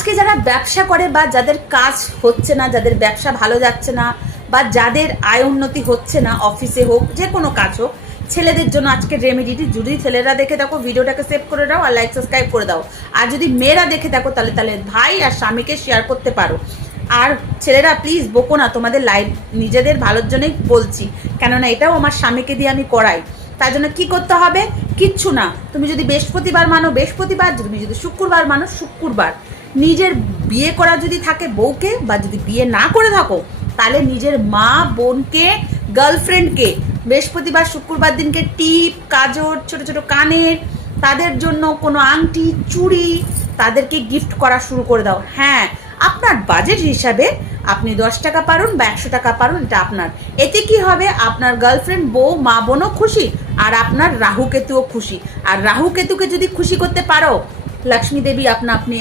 আজকে যারা ব্যবসা করে বা যাদের কাজ হচ্ছে না, যাদের ব্যবসা ভালো যাচ্ছে না, বা যাদের আয় উন্নতি হচ্ছে না, অফিসে হোক যে কোনো কাজ হোক, ছেলেদের জন্য আজকে রেমেডিটি। যদি ছেলেরা দেখে থাকো ভিডিওটাকে সেভ করে দাও আর লাইক সাবস্ক্রাইব করে দাও। আর যদি মেয়েরা দেখে থাকো তাহলে তাহলে ভাই আর স্বামীকে শেয়ার করতে পারো। আর ছেলেরা প্লিজ বকো না, তোমাদের লাইফ নিজেদের ভালোর জন্যই বলছি, কেননা এটাও আমার স্বামীকে দিয়ে আমি করাই। তার জন্য কি করতে হবে? কিচ্ছু না। তুমি যদি বৃহস্পতিবার মানো বৃহস্পতিবার, তুমি যদি শুক্রবার মানো শুক্রবার। নিজের বিয়ে করা যদি থাকে বউকে, বা যদি বিয়ে না করে থাকো তাহলে নিজের মা বোনকে, গার্লফ্রেন্ডকে বৃহস্পতিবার শুক্রবার দিনকে টিপ, কাজল, ছোট ছোট কানের, তাদের জন্য কোনো আংটি, চুড়ি তাদেরকে গিফট করা শুরু করে দাও। হ্যাঁ, আপনার বাজেট হিসাবে আপনি 10 টাকা পারুন বা 100 টাকা পারুন, এটা আপনার। এতে কি হবে? আপনার গার্লফ্রেন্ড, বউ, মা বোনও খুশি, আর আপনার রাহু কেতুও খুশি। আর রাহু কেতুকে যদি খুশি করতে পারো, লক্ষ্মী দেবী আপনা আপনি